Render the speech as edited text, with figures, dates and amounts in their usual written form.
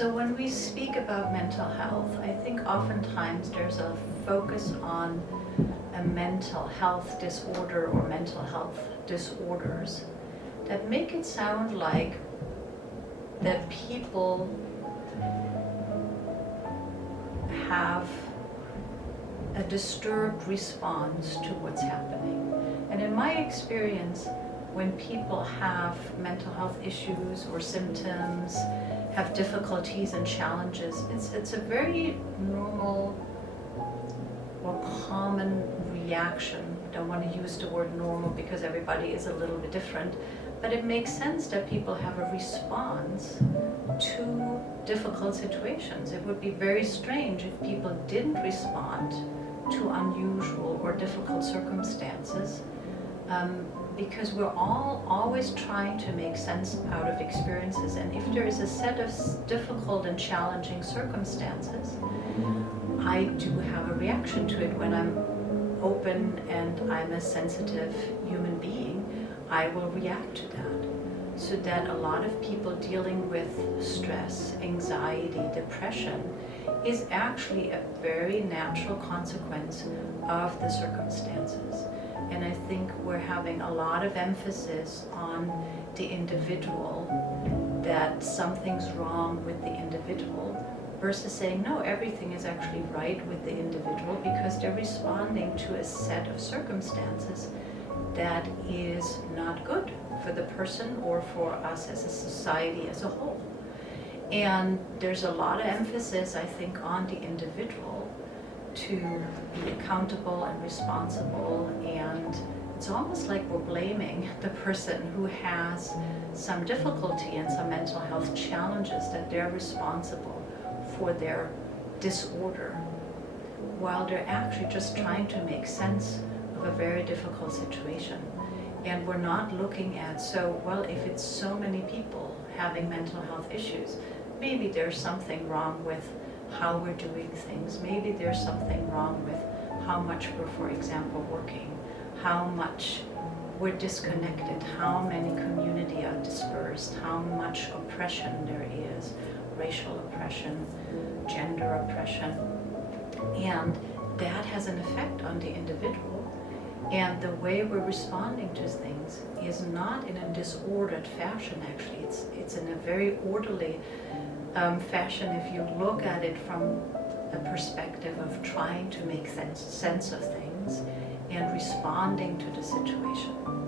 So when we speak about mental health, I think oftentimes there's a focus on a mental health disorder or mental health disorders that make it sound like that people have a disturbed response to what's happening. And in my experience, when people have mental health issues or symptoms, have difficulties and challenges, it's a very normal or common reaction. I don't want to use the word normal because everybody is a little bit different, but it makes sense that people have a response to difficult situations. It would be very strange if people didn't respond to unusual or difficult circumstances, because we're all always trying to make sense out of experiences. And if there is a set of difficult and challenging circumstances, I do have a reaction to it. When I'm open and I'm a sensitive human being, I will react to that. So that a lot of people dealing with stress, anxiety, depression is actually a very natural consequence of the circumstances. And I think we're having a lot of emphasis on the individual, that something's wrong with the individual, versus saying, no, everything is actually right with the individual because they're responding to a set of circumstances that is not good for the person or for us as a society as a whole. And there's a lot of emphasis, I think, on the individual to be accountable and responsible, and it's almost like we're blaming the person who has some difficulty and some mental health challenges, that they're responsible for their disorder, while they're actually just trying to make sense of a very difficult situation. And we're not looking at, so, well, if it's so many people having mental health issues, maybe there's something wrong with how we're doing things. Maybe there's something wrong with how much we're, for example, working, how much we're disconnected, how many community are dispersed, how much oppression there is, racial oppression, gender oppression. And that has an effect on the individual. And the way we're responding to things is not in a disordered fashion, actually. It's in a very orderly fashion if you look at it from a perspective of trying to make sense of things and responding to the situation.